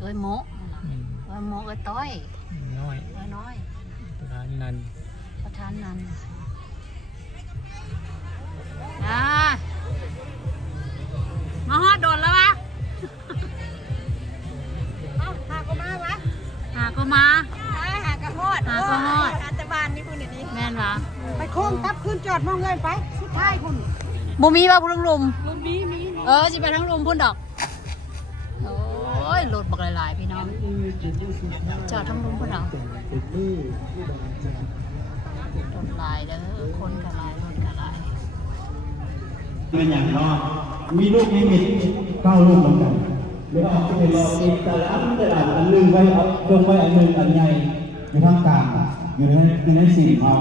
เอ้ยโมเอ้ยโมเอ้ยต้อยน้อยเอ้ยน้อยประธานนันประธานนันมาฮอดโดนแล้ววะหาก็มาวะหาก็มาหากระฮอดหาก็ฮอดอัตบานนี่คุณนี่แม่นวะไปโค้งทับขึ้นจอดมองเงินไปสุดท้ายคุณบ่มีป่ะพุ่นลุมมีสิไปทั้งลุมพุ่นดอกโอ้ยรถบักหลายๆพี่น้องจอดทั้งลุมพุ่นเอารถหลายเด้อคนก็หลายรถก็หลายเป็นอย่างนอกมีลูกนิมิต9 ลูกเหมือนกันเดี๋ยวเอาไปรออีกแต่ละอันนึงไว้เอาลงไว้อันนึงอันใหญ่อยู่ข้างกลางอยู่ในสี่เขา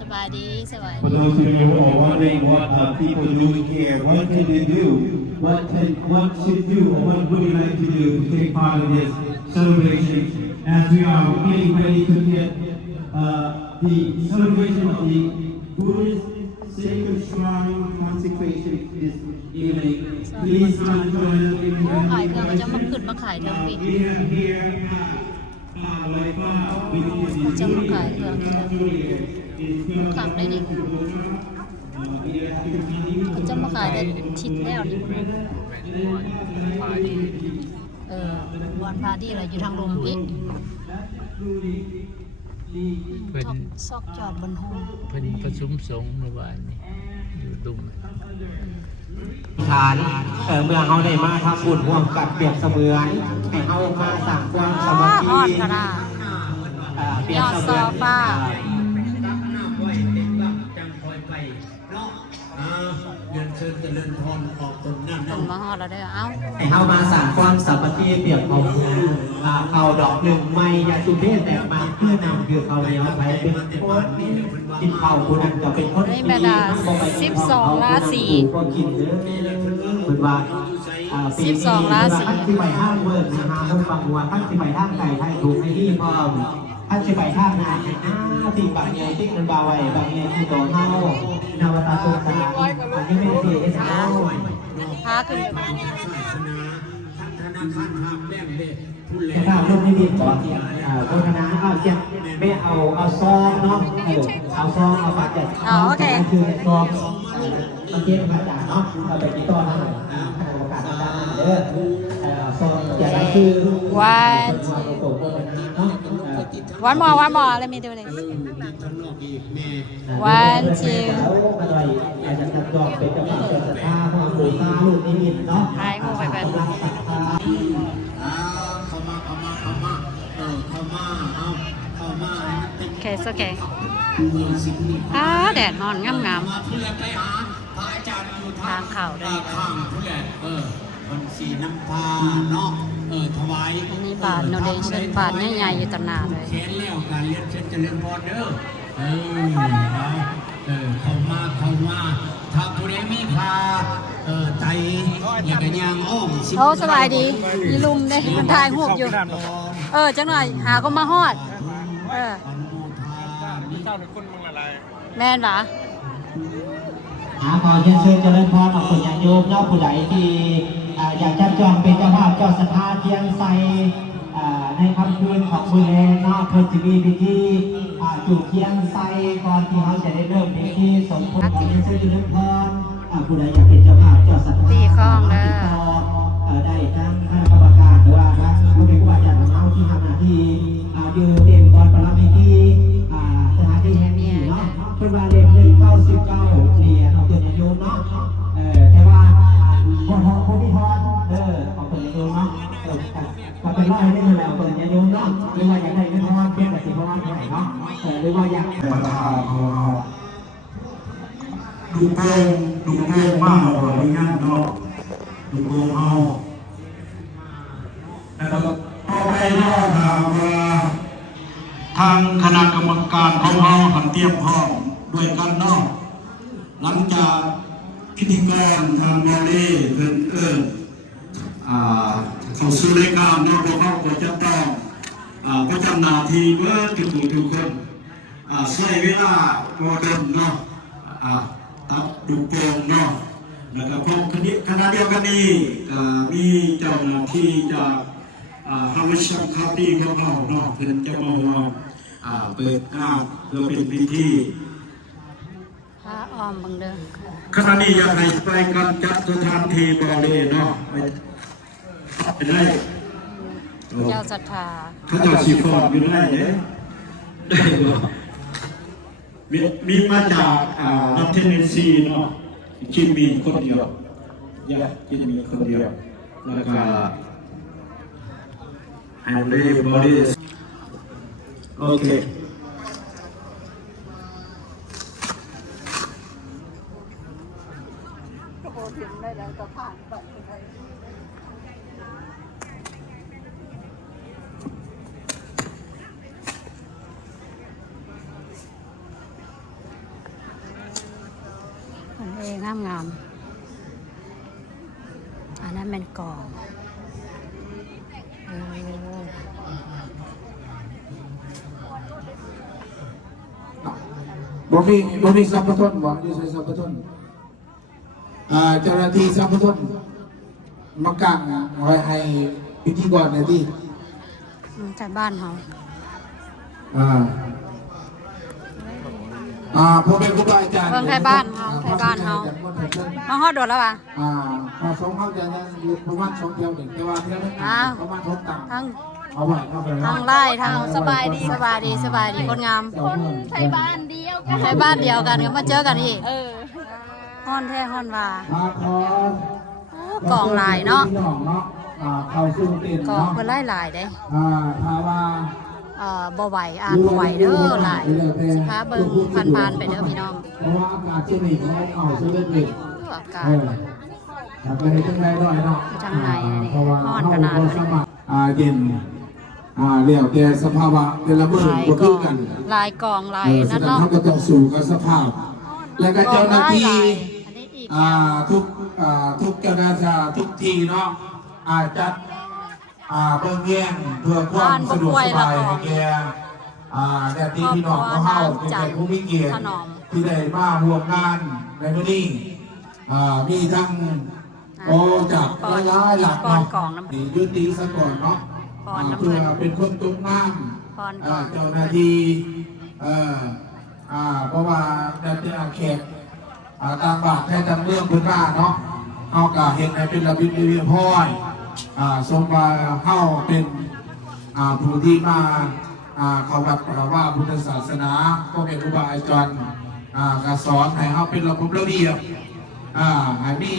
สบายดีสบาย For those of you who are wondering what people do here, what can they do? What should do or what would you like to do to take part in this celebration as we are getting ready to get the celebration of the Buddhist sacred shrine consecration this evening. Please join us in the ขายเครื่องก็จะมาขึ้นมาขายเท่าปีจะมาขายเครื่องขับได้ดิจะมาขายได้ทิศแล้วนี่วันพาดีอะไรอยู่ทางลมอีกเพิ่นซอกจอดบนห้องเพิ่นประชุมสงฆ์เมื่อวานนี้อยู่ดุมฐานเมื่อเขาได้มาทำบุญร่วมกับเปรียบเสมือนให้เขามาสั่งความสามัคคียอดโซฟาต้นมะฮอดแล้วได้เอ้าให้เขามาสั่งความสามัคคีเปรียบเขาดอกหนึ่งไม่ยาสุเทศแต่มาเพื่อนำคือเขาเลี้ยวไปเป็นคนกินข้าวคนนั้นจะเป็นคนที่12 ราศีเป็นว่า12 ราศีท่านที่ไปห้างเวิร์กนะฮะท่านฟังว่าท่านที่ไปห้างไก่ไทยถูกไอ้นี่พ่อท่านที่ไปห้างนาที่บางใหญ่ที่มันบาไว้บางใหญ่ที่โตเท่านาวตาตุสนาอันนี้ไม่ได้เสียเอสเอลพาขึ้นถ้าลูกไม่ดีก่อนโฆษณาเอาเจ็บไม่เอาซองเนาะเอาซองเอาปากเจ็บโอเคคือซองโอเคมาจากเนาะเอาไปกี่ต้นนะให้โอกาสอาจารย์เด้อซองจะได้คือone more let me do this one two หายงูไปแบบโอเคโอเคแดดนอนงามทางเข่าด้วยคนสีน้ำตาเนาะถวายอันนี้บาทโนเดชั่นบาทใหญ่ๆอยู่ตนาเลยเขียนแล้วการเรียนเชิญเจริญพรเด้อเข้ามาถ้าผู้ใดมีพาใจอยากจะย่างอ้อมสบายดีมีลุมเด้มันถ่ายรูปอยู่จังหน่อยหาก็มาฮอดแม่นหรอขอเชิญเจริญพรของคุณญาติโยมเนาะผู้ใดที่อยากจะจองเป็นเจ้าภาพเจ้าศรัทธาเทียนใสในค่ำคืนของบุญแลเนาะเพื่อจะมีพิธีจุดเทียนใสก่อนที่เขาจะได้เริ่มพิธีสมโภชขอเชิญเจริญพรผู้ใดอยากเป็นเจ้าภาพเจ้าศรัทธาตีข้องเด้อได้ทั้งคณะกรรมการหรือว่าผู้เป็นผู้บริหารของเราที่ทำหน้าที่อยู่เต็มก่อนประลับพิธีสถานที่แห่งนี้เนาะเป็นว่าเรียน199เหรียญเอาตัวโยมเนาะแต่ว่าคนที่ทอนเอาตัวโยมเนาะก็เป็นร้อยได้เลยเอาตัวโยมเนาะหรือว่าอยากได้ไม่ทอนเพียงแต่สิบวันเท่าไหร่เนาะหรือว่าอยากดูแก้มากกว่านี้เนาะดูโกงเอาแล้วก็ต่อไปเนาะถามว่าทางคณะกรรมการของเราหันเตรียมพร้อมด้วยกันเนาะหลังจากพิธีการทางนาลีเข้าสู่รายการเนาะพวกเราก็จะต้องประจำหน้าที่เมื่อทุกคนใช้เวลาโมเดิร์นเนาะตัดดูโป่งเนาะ นะครับเพราะคณะเดียวกันนี้มีเจ้าหน้าที่จากฮาวชัมคาตีของเราเนาะเป็นเจ้าบ่าวเปิดงานเพื่อเป็นพิธี พระอ้อมบังเดิม ขณะนี้อยากให้ไปกันจัดสถานที่บริเวณเนาะไปได้ เจ้าศรัทธา เขาเจ้าสีฟอนอยู่ได้เนี่ยได้บ่มีมาจากนัทเทนเนสซีเนาะจิมมี่คนเดียวจิมมี่คนเดียวแล้วก็แฮนรี่บอดี้โอเคคนเองงามอันนั้นเป็นกองบ่มีสัมปทานบ่อยู่ใส่สัมปทานเจ้าหน้าที่สัมปทานมากางไว้ให้พิธีกรในที่ ใช่บ้านเขา พ่อแม่ครูบาอาจารย์ เพิ่งไทยบ้านเขาไทยบ้านเขาน้องฮอดโดดแล้วป่ะ พระสงฆ์เขาจะยังอยู่ประมาณ2แถวหนึ่งแต่ว่าเที่ยวนึงประมาณ6ตังค์ ทั้ง เอาไว้เข้าไป ทางไล่ทางสบายดีคนงาม คนไทยบ้าน ไทยบ้านเดียวกันก็มาเจอกันอีกฮ้อนแท้ฮ้อนว่า ขอก องลายเนาะ เข้าสู่เต็น กองเพิ่นหลายๆเด้ ถ้าว่า บ่ไหวอ่านบ่ไหวเด้อหลายสิพาเบิ่งผ่านๆไปเด้อพี่น้อง เพราะว่าอากาศช่วงนี้เขาเอาเสื้อเล่นเลย อากาศ อยากไปในจังไรด้อยเนาะ อยู่ทางในนี่ เพราะว่า ฮ้อน เขา ขนาด บ่ นี้ สามารถเย็นเรียวแต่สภาวะแต่ละมื้อ ลาย บ่ ก คือ อง กัน ลายกองลาย ฉะ นั่น นั้น เนาะ เขาก็ต้องสู่กับสภาพ แล้วก็เจ้าหน้าที่ อันนี้อีก ทุกเจ้าหน้าที่ทุกทีเนาะจัดเบิ่งแย่งเพื่อความสะดวกสบายให้แก่ญาติพี่น้องของเฮาเป็นแขกผู้มีเกียรติที่ได้มาร่วมงานในมื้อนี้มีทั้งจากหลายๆหลักเนาะยุติซะก่อนเนาะเพื่อเป็นคนตกน้ำเจ้าหน้าที่เพราะว่าได้แขกต่างบาทแค่จำเรื่องพื้นบ้านเนาะเอากะเห็นในเป็นระเบียบเรียบร้อยทรงมาเข้าเป็นผู้ที่มาเขาแบบว่าพุทธศาสนาก็เป็นครูบาอาจารย์การสอนให้เขาเป็นระบบระเบียบให้มี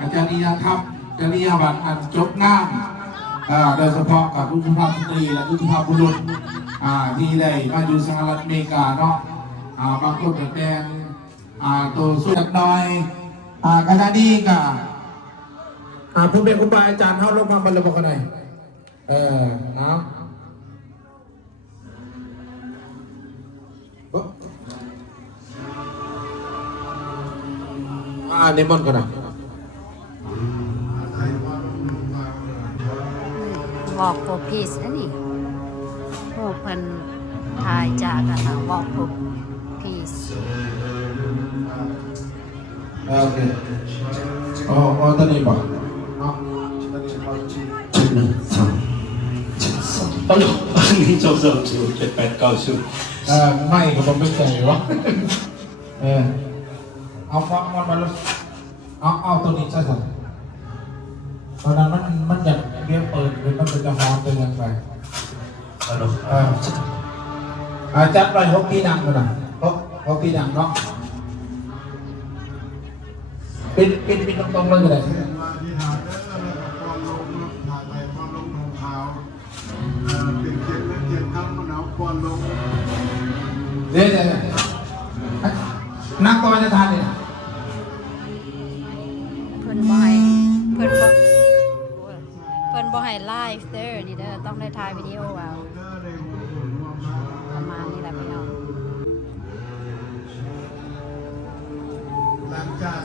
อาจารย์ธรรมจริยวัตรอันจบงามโดยเฉพาะกับผู้สุภาพสตรีและผู้สุภาพบุรุษที่ได้มาอยู่สหรัฐอเมริกาเนาะบางคนแต่งตัวสวยน้อยคณะนี้ก็ผมเป็นครูบาอาจารย์เขาลงมาบรรลุกันหน่อยนะเนมอนกันนะ Walk for peace นะนี่พวกเพิ่นทายจากกันนะ Walk for peace โอเคตอนนี้บอกนี่จบ7 8 9ชุด ไม่ก็ผมไม่ใส่วะเอามาลงเอาตัวนี้ใช่ไหมตอนนั้นมันอยากเรียกเปิดเป็นมันจะฮอตเป็นยังไงจัดไป6ที่นั่งกันนะ6ที่นั่งเนาะเป็นตรงๆเลยก็ได้เดี๋ยวนั่งก่อนจะทานเนี่ย เพิ่นบ่ให้ไลฟ์เด้อนี่เด้อต้องได้ถ่ายวิดีโอเอาประมาณนี้แหละพี่น้อง หลังจาก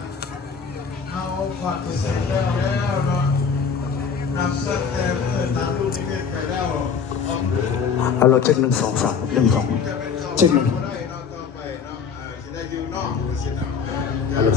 เอาขอดเสร็จแล้วเนาะนำสักแต่เมื่อตามรูปนี้ไปแล้ว ฮัลโหลเช็ค1 2 3 1 2เช็ค1ฮัลโหล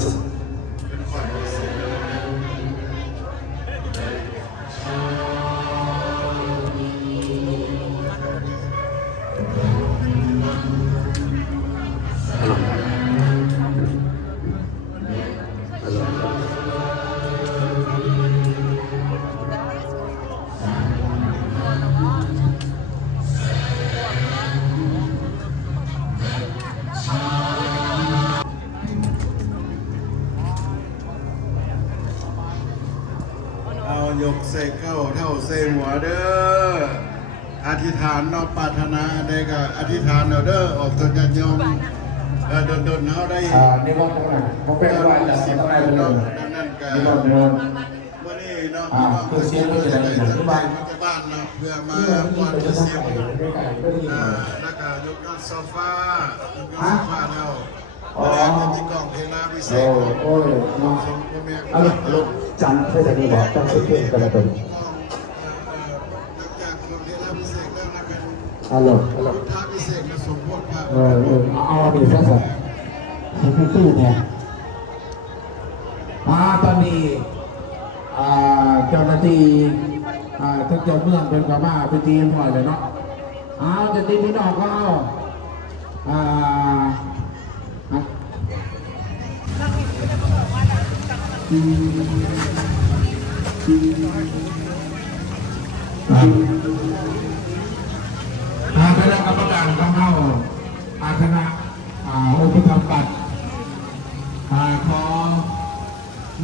ยกใส่เข้าเท่าใส่หัวเด้ออธิษฐานเนาะปรารถนาได้ก็อธิษฐานเอาเด้อออกตนญาติโยมโดนเฮาได้ นี่ว่าตรงไหนเขาเป็นอะไรแต่สิ่งอะไรเลย นั่นก็ นี่ว่าเดิน มื้อนี้เนาะพี่น้องก็สิได้ไปที่บ้านเนาะเพื่อมาก่อนจะเสียงแล้วก็ยกยอดโซฟายกยอดโซฟาแล้วแล้วจะมีกล่องเพลาพิเศษ โอ้ยน้อง พ่อแม่ เอาลูกจันเพื่อจะดีบอกจันเพื่อกันละตัว หลังจากกล่องเพลาพิเศษแล้วนะครับ เอาลูก ท้าพิเศษสมโพธิพระ เอาดีซะสิคือเนี่ยตอนนี้เจ้าหน้าที่ทั้งเจ้าเมืองเป็นกมาเป็นทีมหน่อยเลยเนาะจะตีพี่น้องก็คณะกรรมการต้องเข้าคณะองค์ธรรมบัตรขอ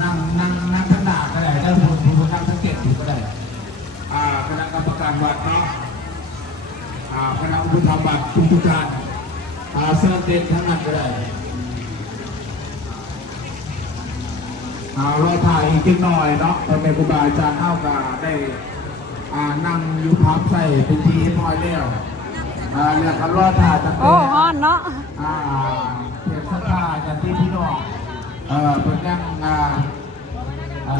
นั่งข้างหน้าก็ได้ถ้าผู้นั่งสังเกตอยู่ก็ได้คณะกรรมการวัดเนาะคณะองค์ธรรมบัตรทุกท่านเสื้อเด็ดทั้งนั้นก็ได้เราถ่ายอีกนิดหน่อยเนาะตอนนี้ครูบาอาจารย์เข้ากับได้นั่งอยู่พับใส่เป็นทีพอยแล้วเรียกกันรอถ่ายตั้งแต่ โอ้ฮ้อนเนาะ เห็นสักท่าจากที่พี่น้องเป็นยัง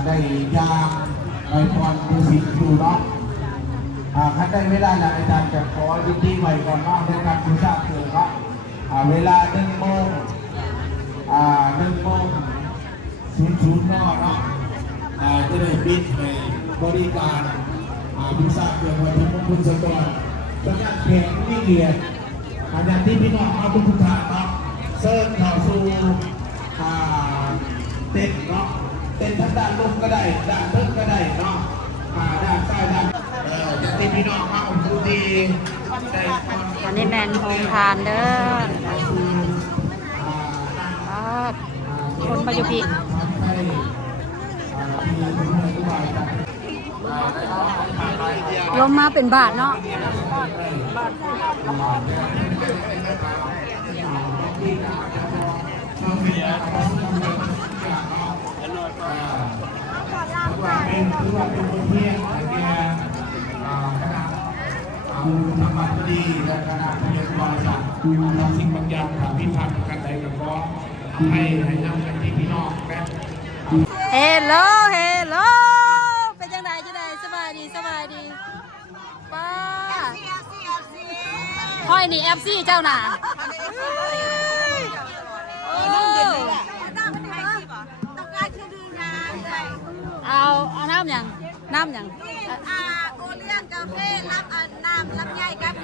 ได้ยางไปพรดูสิดูเนาะคันได้เวลาแล้วอาจารย์จะขอยินดีไว้ก่อนเนาะในการบูชาเกิดเนาะเวลา1 โมง00 เนาะจะได้ปิดในบริการบูชาเกิดวันพระมงคลสกลสัญญาณแข็งวิเกียรติอย่างที่พี่น้องเอาทุกท่านเนาะเสิร์ฟเข้าสู่เต้นเนาะเต้นทั้งด้านลงก็ได้ด้านเทิงก็ได้เนาะด้านซ้ายด้านอย่างที่พี่น้องเอาดูดีได้ ตอนนี้แมนโฮมทานเด้อคนมาอยู่พี่ลมมาเป็นบาทเนาะเป็นคนเพียงแต่คณะธรรมบดีและคณะพยาบาลจากสิ่งบางอย่างพิพากษ์กันใดกับก็ให้นำกันที่พี่น้องแม่ เฮลโลเฮลโลเป็นจังไดสบายดีป้าห้อยนี่ FC เจ้าน่ะเอาน้ำหยังโอเลี้ยงกาแฟน้ำลำไยกับ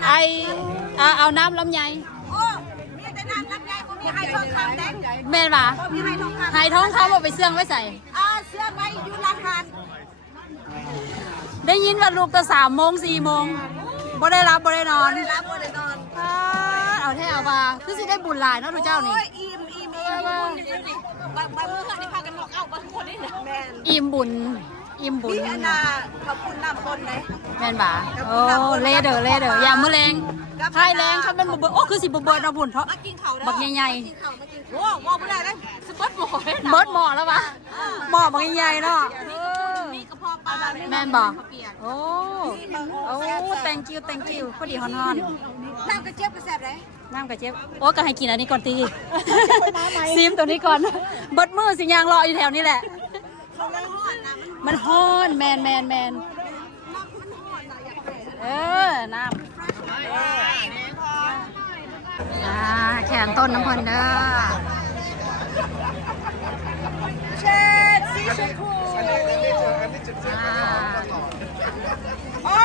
เอาน้ำลำไย โอ้มีแต่น้ำลำไยผมมีไฮทองคำแดง แม่นป่ะ ผมมีไฮทองคำ หายท้องเขาบอกไปเสื่องไว้ใส่ เสื้อไว้อยู่ร้านทาน ได้ยินว่าลูกแต่3 โมง 4 โมงบ่ได้รับบ่ได้นอน ได้รับบ่ได้นอน เอาแท้เอาว่าคือสิได้บุญหลายเนาะทุกเจ้านี่ โอ้ยอิ่มบางมื้อนี่พากันบอกเอ้าบางคนนี่นะแม่น อิ่มบุญ พี่อนาขอบคุณน้ำคนเลย แม่นบ่าโอ้เลเด้ออย่ามื้อแรงทายแรงครับมันบ่เบิดโอ้คือสิบ่เบิดเอาบุญเพราะ มากินข้าว บักใหญ่ โอ้ว่าบ่ได้เลยสปอตหมอเลยนะ ๆเบิดหม้อแล้ววะหม้อบักใหญ่ๆเนาะ มีกระเพาะปลา แม่นบ่โอ้thank you พอดีฮ้อน น้ำกระเจี๊ยบกระแสบเลย ๆน้ำกระเจี๊ยบโอ้ก็ให้กินอันนี้ก่อนตีซิมตัวนี้ก่อนเบิดมือสิยางรออยู่แถวนี้แหละ เขาเลยหอดนะ มันฮ้อนแมน มันหอดนะอยากได้ น้ำแขนต้นน้ำพันเด้อ เช็ดสีชมพูโอ้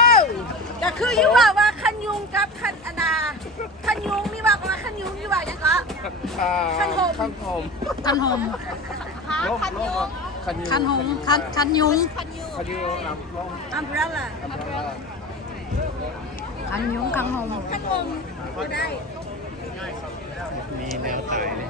แต่คือยิ่งว่าขันยุงกับขันอนาขันยุงนี่ว่าขันยุงนี่ว่ายังก็ขันโฮม คันหมคันยุง อัมเบรล่า คันยุงคันหม ขันโฮมก็ได้ มีแนวตายเลย